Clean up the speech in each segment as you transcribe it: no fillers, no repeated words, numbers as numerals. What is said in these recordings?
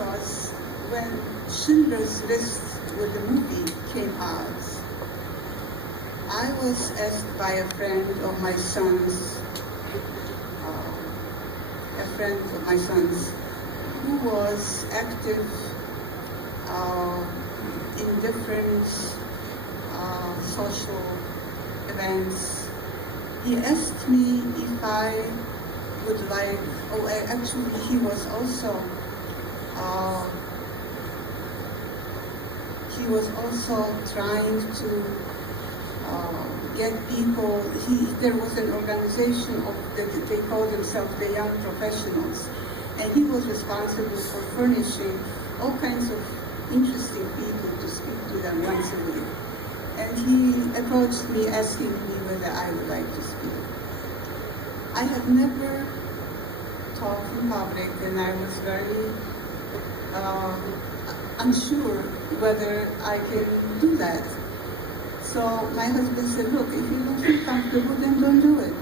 because when Schindler's List with the movie came out, I was asked by a friend of my son's, who was active in different social events. He asked me if I would like, actually he was also trying to get people. There was an organization that they called themselves the Young Professionals, and he was responsible for furnishing all kinds of interesting people to speak to them once a week. And he approached me asking me whether I would like to speak. I had never talked in public, and I was very unsure whether I can do that. So my husband said, look, if you don't feel comfortable, then don't do it.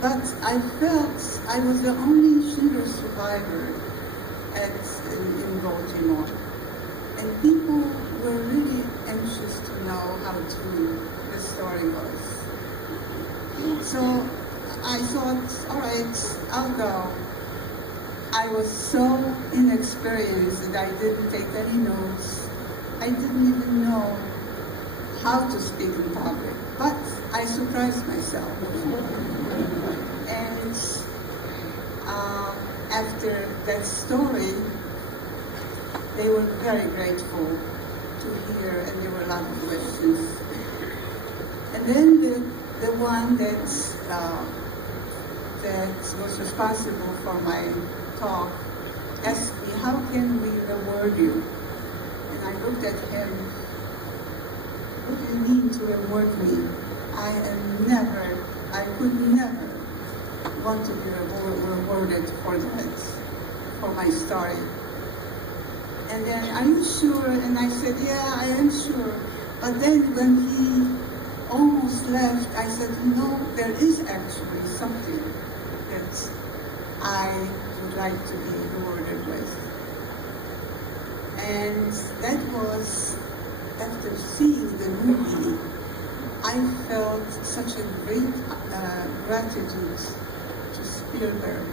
But I felt I was the only Schindler survivor in Baltimore. And people were really anxious to know how true the story was. So I thought, all right, I'll go. I was so inexperienced that I didn't take any notes. I didn't even know how to speak in public, but I surprised myself. And after that story, they were very grateful to hear, and there were a lot of questions. And then the one that was responsible for my talk asked me, how can we reward you? And I looked at him. What do you mean to reward me? I could never want to be rewarded for that, for my story. And then, are you sure? And I said, yeah, I am sure. But then when he almost left, I said, no, there is actually something that I would like to be rewarded with. And that was, after seeing the movie, I felt such a great gratitude to Spielberg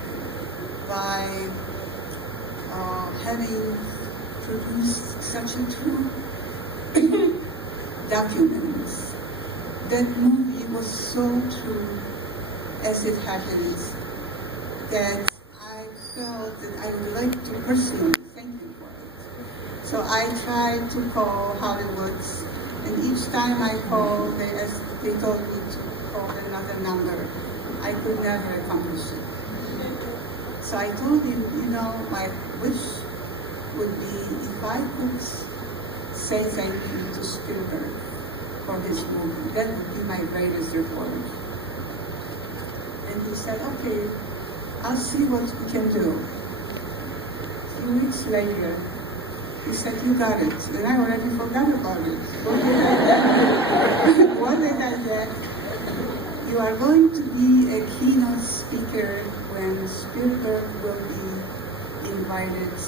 by having produced such a true document. That movie was so true as it happened that I felt that I would like to personally thank you for it. So I tried to call Hollywood, and each time I called, they told me to call another number. I could never accomplish it. So I told him, my wish would be if I could say thank you to Spielberg for his movie. That would be my greatest reward. And he said, okay, I'll see what we can do. A few weeks later, he said, you got it. And I already forgot about it. What did I get? You are going to be a keynote speaker when Spielberg will be invited